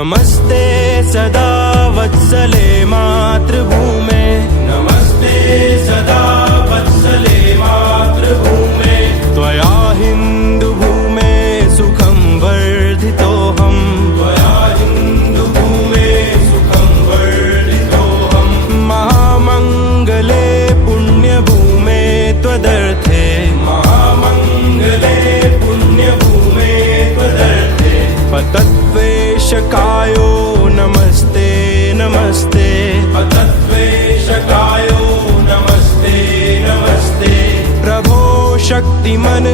नमस्ते सदा वत्सले मातृभूमे, नमस्ते सदा वत्सले मातृभूमे। त्वया हिन्दुभूमे सुखं वर्धितोऽहं, त्वया हिन्दुभूमे सुखं वर्धितोऽहं। महामङ्गले पुण्यभूमे त्वदर्थे, महामङ्गले पुण्यभूमे त्वदर्थे। पतत्वेशकायो नमस्ते नमस्ते, पतत्वेशकायो नमस्ते नमस्ते। प्रभो शक्तिमन